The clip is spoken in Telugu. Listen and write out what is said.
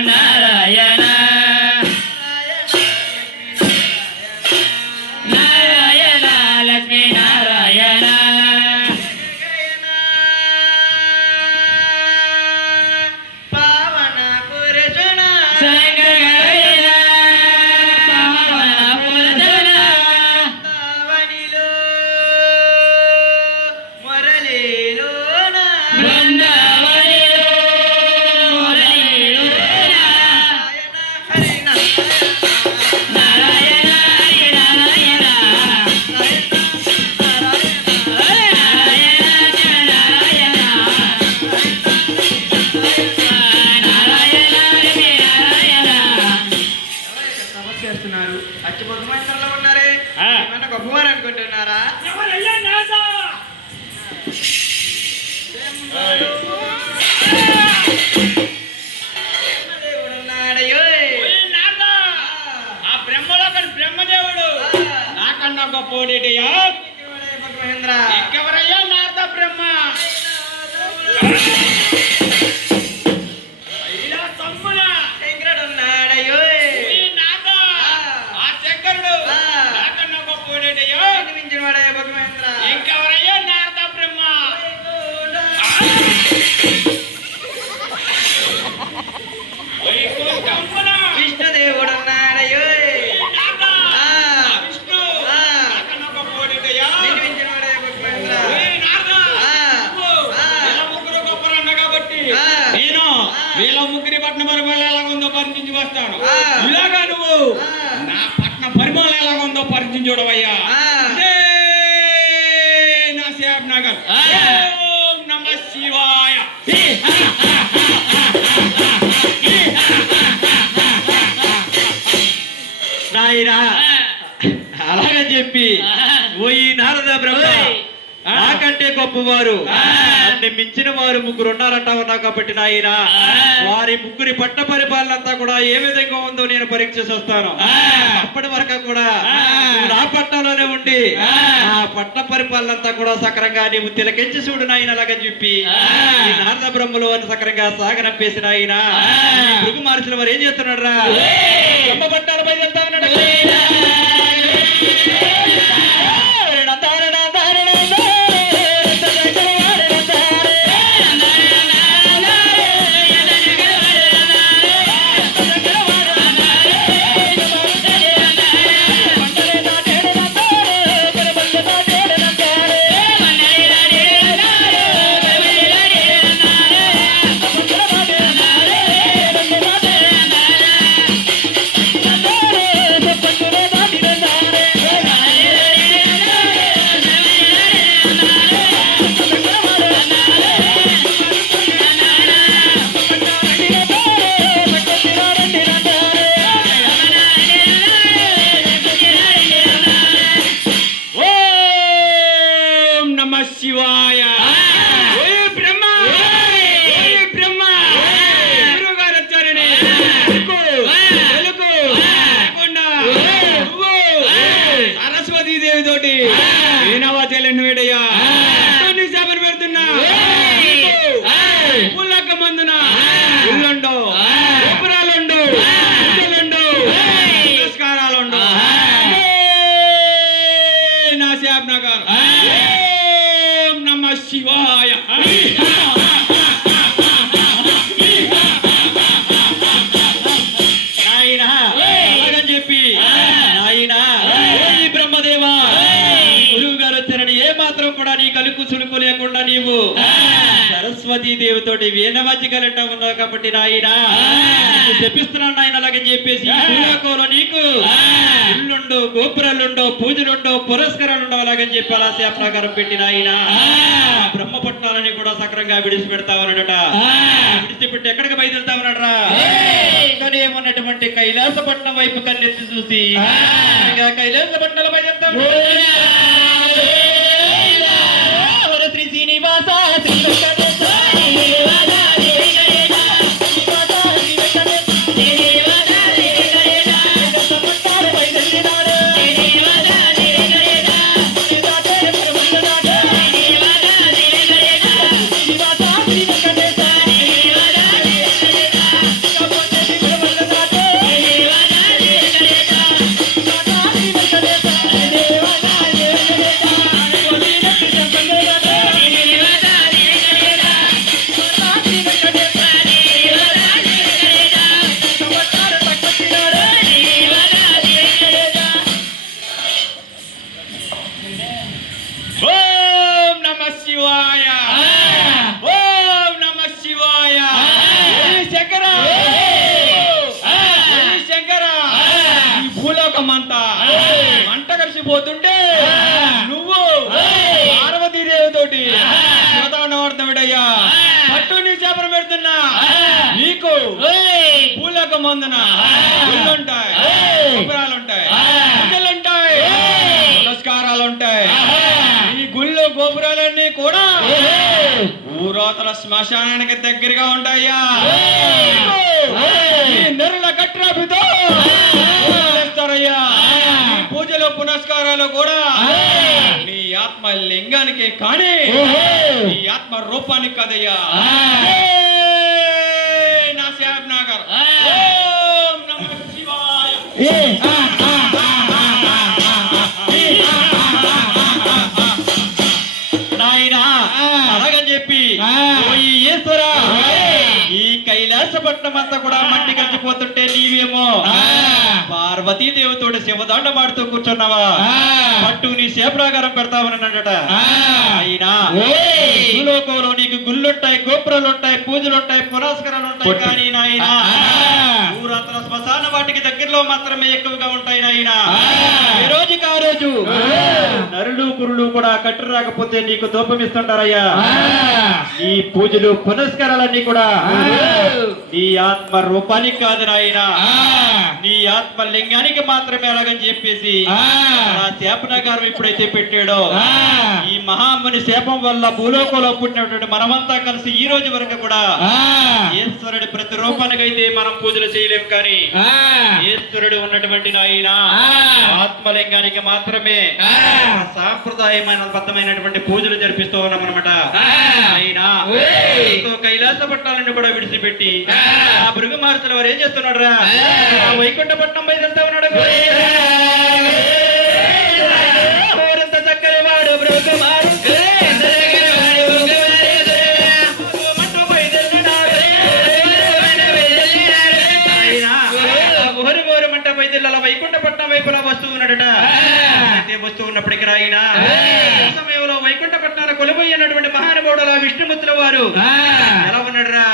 நாராயண మాస్టర్లు ఉన్నారే ఏమన్నా గొప్పవారు అనుకుంటున్నారా బ్రహ్మదేవుడు నాకన్నా గొప్ప మహేంద్ర వీళ్ళ ముగ్గురు పట్న పరిమళ ఎలాగుందో పరిచించి వస్తాను. ఇలాగా నువ్వు ఆ. నా పట్న పరిమళ ఎలాగుందో పరిచించి చూడవయ్యా చెప్పి ఓ ఈ నారద బ్రహ్మ నాకంటే గొప్పవారు. మించిన వారు ముగ్గురు ఉన్నారంటా ఉన్నావు కాబట్టి నాయన. వారి ముగ్గురి పట్ట పరిపాలన అంతా కూడా ఏ విధంగా ఉందో నేను పరీక్షించి వస్తాను అప్పటి వరకు కూడా నా పట్టణంలోనే ఉండి ఆ. పట్ట పరిపాలన అంతా కూడా సక్రంగా నీవు తిలకించి చూడు నాయన అలాగని చెప్పి నారద బ్రహ్మలు అని సక్రంగా సాగనంపేసి నాయన. భృగు మహర్షులు వారు ఏం చేస్తున్నాడు రా బ్రహ్మ పట్టాలపై శివాయ. నాయనా చెప్పి. నాయనా బ్రహ్మదేవా గురువు గారు వచ్చారని ఏ మాత్రం కూడా నీ కలుపు సులుపు లేకుండా నీవు సరస్వతీ దేవితోటి వీణవజ్జికలంటా ఉన్నావు కాబట్టి నాయనా నీకు చెప్పిస్తున్నాను నాయన అలాగని చెప్పేసి ఈ నీకు ఇల్లుండు గోపురాలుండో పూజలుండో పురస్కారాలు ఉండవు అలాగని చెప్పి అలా ప్రకారం పెట్టి నాయన బ్రహ్మపట్నాలని కూడా సక్రంగా విడిచిపెడతావనట విడిచిపెట్టి ఎక్కడికి బయలుదేరుతావనరా పక్కనే ఉన్నటువంటి కైలాసపట్నం వైపు కన్నెత్తి చూసి ఇంకా కైలాసపట్నం కలిసిపోతుంటే నువ్వు పార్వతీదేవి తోటి శివతాండవర్ధవిడయ్యా పట్టు నీ చేపలు పెడుతున్నా. నీకు భూలోకం మందున పూజలుంటాయి పురస్కారాలుంటాయి. ఈ గుళ్ళు గోపురాలన్నీ కూడా ఊరోతల శ్మశానానికి దగ్గరగా ఉంటాయ్యా పునస్కారాలు కూడా. నీ ఆత్మ లింగానికి కానీ. నీ ఆత్మ రూపానికి కదయ్యా. నా శ్యాబ్ నాగర్. ఓం నమః శివాయ. అంతా కూడా మట్టి కలిసిపోతుంటే నీవేమో. పార్వతీ దేవతోడు శివదండ మాడుతూ కూర్చున్నావా. పట్టు నీ సేపరాగారం పెడతావనన్నాడట ఆ. అయినా. భూలోకంలో నీకు గుళ్ళుంటాయి గోపురాలు ఉంటాయి పూజలు ఉంటాయి పురస్కారాలు ఉంటాయి. కానీ నాయన. ఊరంతా శ్మశాన వాటికి దగ్గరలో మాత్రమే ఎక్కువగా ఉంటాయి నాయన. ఈ రోజుకి ఆ రోజు ఆ. కురులు కూడా కట్టు రాకపోతే నీకు దూపం ఇస్తుంటారయ్యా ఆ. ఈ పూజలు పునస్కారాలన్నీ కూడా. నీ ఆత్మ రూపానికి కాదు నాయన. నీ ఆత్మ లింగానికి మాత్రమే అలాగని చెప్పేసి ఆ. శాపనగారం ఎప్పుడైతే పెట్టాడో. ఈ మహాముని శాపం వల్ల భూలోకంలో పుట్టినటువంటి మనమంతా కలిసి ఈ రోజు వరకు కూడా. ఈశ్వరుడి ప్రతి రూపానికైతే మనం పూజలు చేయలేం కానీ. ఈశ్వరుడు ఉన్నటువంటి నాయన. ఆత్మలింగానికి మాత్రమే. సాంప్రదాయమైన బద్దమైనటువంటి పూజలు జరిపిస్తూ ఉన్నాం అనమాట ఆ. అయినా ఓయ్. కైలాస పట్టాలను కూడా విడిచిపెట్టి ఆ. భృగు మారుతుల వారు ఏం చేస్తున్నాడు రా. వైకుంఠపట్నం పై వెళ్తా ఉన్నాడు చక్కని వాడు భృగు. ఆయన వైకుంఠపట్నం వైపులా వస్తూ ఉన్నాడట వస్తూ ఉన్నప్పటికీ రాయినా సమయంలో వైకుంఠపట్నాల కొలుపోయినటువంటి మహానుభావుడు అలా విష్ణుమూర్తుల వారు. ఎలా ఉన్నాడు రా